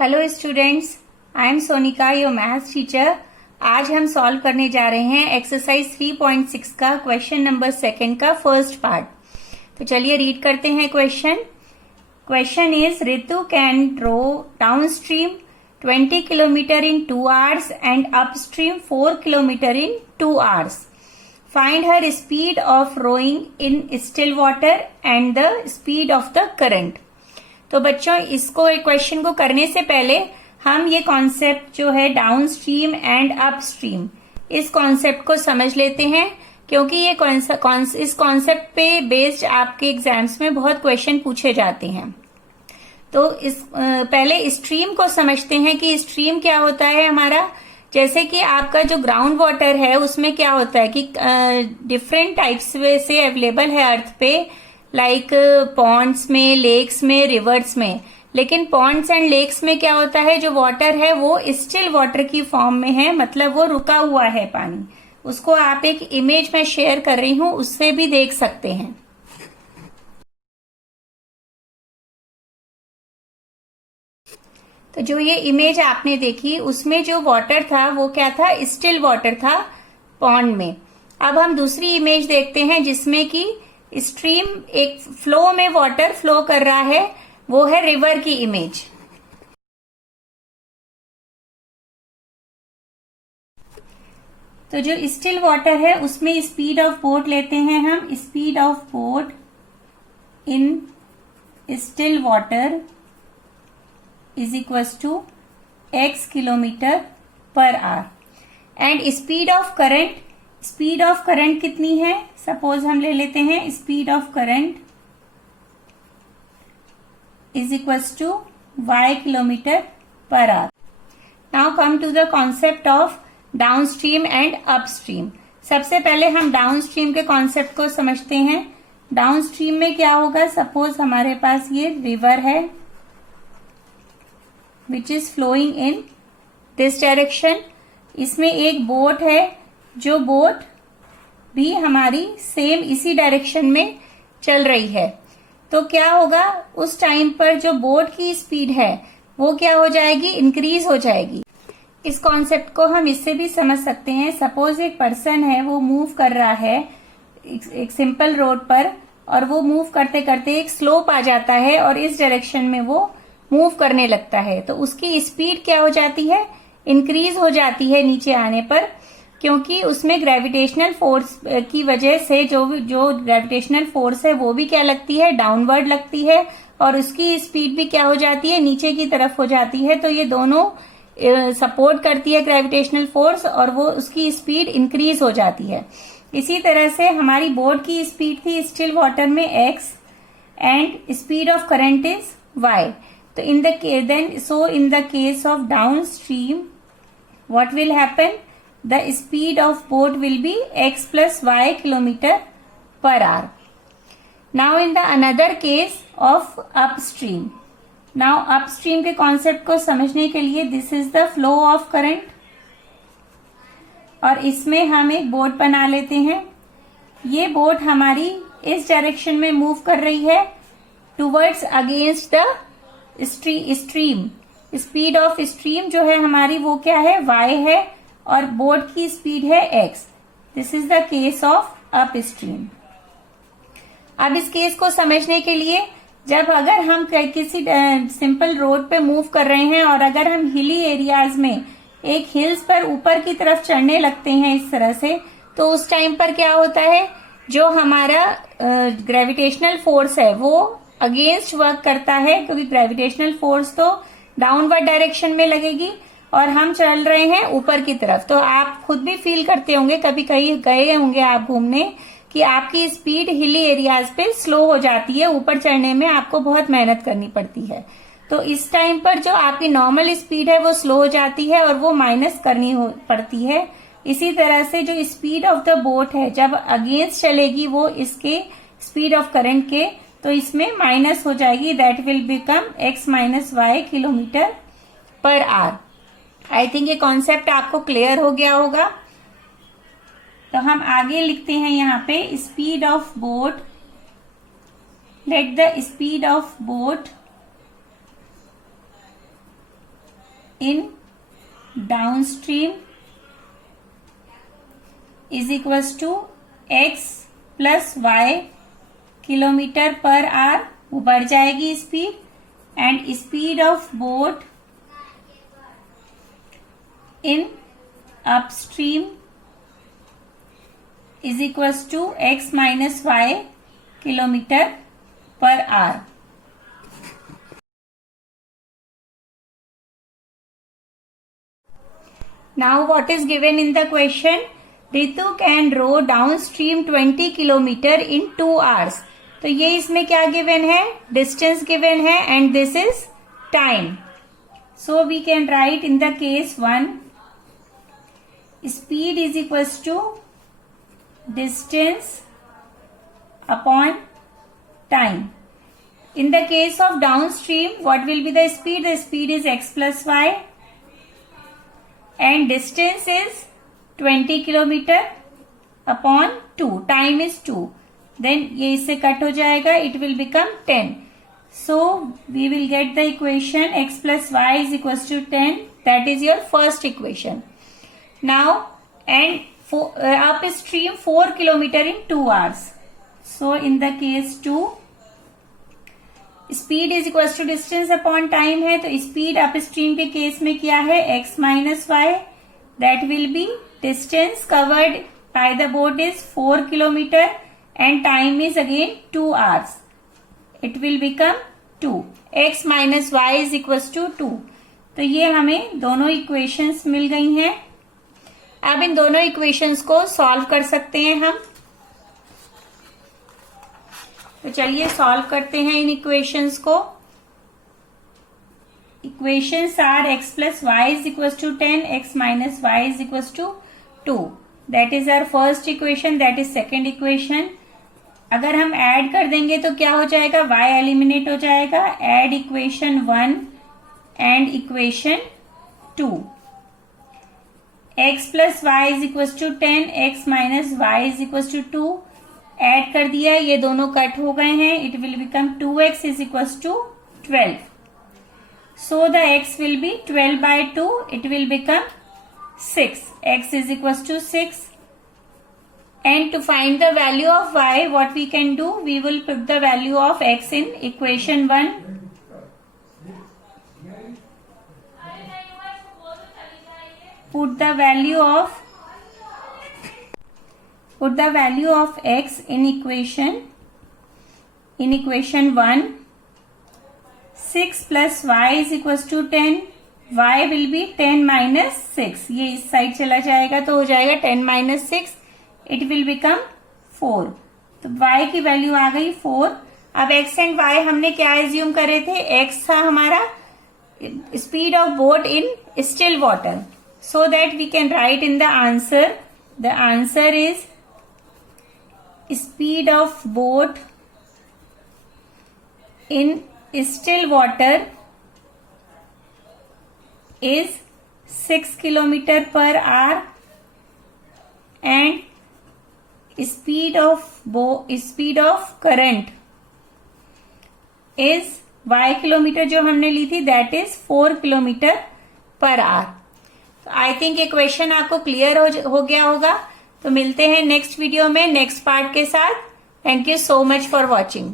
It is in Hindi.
Hello students, I am Sonika, your maths teacher. आज हम सॉल्व करने जा रहे हैं एक्सरसाइज 3.6 का क्वेश्चन नंबर 2 का फर्स्ट पार्ट। तो चलिए रीड करते हैं question. Question is Ritu can row downstream 20 kilometre in 2 hours and upstream 4 kilometre in 2 hours. Find her speed of rowing in still water and the speed of the current. तो बच्चों इसको क्वेश्चन को करने से पहले हम ये कॉन्सेप्ट जो है down stream and up stream, इस कॉन्सेप्ट को समझ लेते हैं, क्योंकि ये इस कॉन्सेप्ट पे बेस्ड आपके एग्जाम्स में बहुत क्वेश्चन पूछे जाते हैं। तो पहले स्ट्रीम को समझते हैं कि स्ट्रीम क्या होता है हमारा। जैसे कि आपका जो ग्राउंड वाटर है उसमें क्या होता है कि डिफरेंट टाइप्स से अवेलेबल है अर्थ पे, लाइक पॉन्ड्स में, लेक्स में, रिवर्स में। लेकिन पॉन्ड्स एंड लेक्स में क्या होता है, जो वाटर है वो स्टिल वाटर की फॉर्म में है, मतलब वो रुका हुआ है पानी। उसको आप एक इमेज में शेयर कर रही हूं, उससे भी देख सकते हैं। तो जो ये इमेज आपने देखी उसमें जो वाटर था वो क्या था, स्टिल वाटर था पॉन्ड में। अब हम दूसरी इमेज देखते हैं जिसमें कि स्ट्रीम एक फ्लो में वाटर फ्लो कर रहा है, वो है रिवर की इमेज। तो जो स्टिल वाटर है उसमें स्पीड ऑफ बोट लेते हैं हम। Speed of boat in still water is equals to x kilometre per hour. And speed of current, speed of current कितनी है, सपोज हम ले लेते हैं speed of current is equals to y kilometre per hour. Now come to the concept of downstream and upstream. सबसे पहले हम डाउन स्ट्रीम के कॉन्सेप्ट को समझते हैं। डाउन स्ट्रीम में क्या होगा, सपोज हमारे पास ये रिवर है which is flowing in this direction। इसमें एक बोट है, जो बोट भी हमारी सेम इसी डायरेक्शन में चल रही है। तो क्या होगा, उस टाइम पर जो बोट की स्पीड है वो क्या हो जाएगी, इंक्रीज हो जाएगी। इस कॉन्सेप्ट को हम इससे भी समझ सकते हैं। सपोज एक पर्सन है, वो मूव कर रहा है एक सिंपल रोड पर, और वो मूव करते करते एक स्लोप आ जाता है और इस डायरेक्शन में वो मूव करने लगता है। तो उसकी स्पीड क्या हो जाती है, इंक्रीज हो जाती है नीचे आने पर, क्योंकि उसमें ग्रेविटेशनल फोर्स की वजह से जो ग्रेविटेशनल फोर्स है वो भी क्या लगती है, डाउनवर्ड लगती है, और उसकी स्पीड भी क्या हो जाती है, नीचे की तरफ हो जाती है। तो ये दोनों सपोर्ट करती है ग्रेविटेशनल फोर्स, और वो उसकी स्पीड इंक्रीज हो जाती है। इसी तरह से हमारी बोट की स्पीड थी स्टिल वाटर में x and speed of current is y। तो in the case of downstream, what will happen? The speed of boat will be x plus y kilometer per hour. Now in the another case of upstream. Now upstream के concept को समझने के लिए this is the flow of current, और इसमें हम एक बोट बना लेते हैं। ये बोट हमारी इस डायरेक्शन में मूव कर रही है towards against the stream. Speed of stream जो है हमारी वो क्या है, y है, और बोट की स्पीड है x। This is the case of up stream. अब इस केस को समझने के लिए, जब अगर हम किसी सिंपल रोड पे मूव कर रहे हैं और अगर हम हिली एरियाज में एक हिल्स पर ऊपर की तरफ चढ़ने लगते हैं इस तरह से, तो उस टाइम पर क्या होता है, जो हमारा ग्रेविटेशनल फोर्स है वो अगेंस्ट वर्क करता है, क्योंकि ग्रेविटेशनल फोर्स तो डाउनवर्ड डायरेक्शन में लगेगी और हम चल रहे हैं ऊपर की तरफ। तो आप खुद भी फील करते होंगे, कभी कहीं गए होंगे आप घूमने, कि आपकी स्पीड हिली एरियाज पे स्लो हो जाती है, ऊपर चढ़ने में आपको बहुत मेहनत करनी पड़ती है। तो इस टाइम पर जो आपकी नॉर्मल स्पीड है वो स्लो हो जाती है और वो माइनस करनी पड़ती है। इसी तरह से जो स्पीड ऑफ द बोट है जब अगेंस्ट चलेगी वो इसके स्पीड ऑफ करंट के, तो इसमें माइनस हो जाएगी, that will become x minus y kilometre per hour. I think ये कॉन्सेप्ट आपको क्लियर हो गया होगा। तो हम आगे लिखते हैं यहाँ पे speed of boat, let the speed of boat in downstream is equals to x plus y kilometre per hour, वो बढ़ जाएगी speed, and speed of boat in upstream is equals to x minus y kilometre per hour. Now what is given in the question? Ritu can row downstream 20 kilometre in 2 hours. तो ये इसमें क्या गिवन है? डिस्टेंस गिवन है and this is time. So we can write in the case 1 speed is equals to distance upon time. In the case of downstream, what will be the speed? The speed is x plus y and distance is 20 kilometer upon 2. Time is 2. Then ये इससे कट हो जाएगा. It will become 10. So we will get the equation x plus y is equals to 10. That is your first equation. Now and upstream 4 kilometer in 2 hours. So in the case 2, speed is equal to distance upon time है, तो स्पीड अपस्ट्रीम के केस में क्या है? x minus y. That will be distance covered by the boat is 4 kilometre and time is again 2 hours. It will become 2. x minus y is equal to 2. तो ये हमें दोनों इक्वेशंस मिल गई हैं. अब इन दोनों इक्वेशंस को सॉल्व कर सकते हैं हम. तो चलिए सॉल्व करते हैं इन इक्वेशंस को. Equations are x plus y is equal to 10, x minus y is equal to 2. That is our first equation. That is second equation. अगर हम ऐड कर देंगे तो क्या हो जाएगा? y एलिमिनेट हो जाएगा. Add equation 1 and equation 2. x plus y is equal to 10, x minus y is equal to 2. Add कर दिया, ये दोनों कट हो गए हैं. It will become 2x is equal to 12. So the x will be 12 by 2. It will become 6. x is equal to 6. And to find the value of y, what we can do? We will put the value of x in equation 1. Put the value of x in equation 1. 6 plus y is equals to 10. y will be 10 minus 6. ये इस साइड चला जाएगा तो हो जाएगा 10 minus 6. It will become 4. तो y की वैल्यू आ गई 4. अब x एंड y हमने क्या एज्यूम करे थे? x था हमारा speed of boat in still water. So that we can write in the answer. The answer is speed of boat in still water is 6 kilometer per hour and speed of current is y kilometre जो हमने ली थी, that is 4 kilometre per hour. I think ये क्वेश्चन आपको क्लियर हो गया होगा. तो मिलते हैं नेक्स्ट वीडियो में नेक्स्ट पार्ट के साथ. Thank you so much for watching.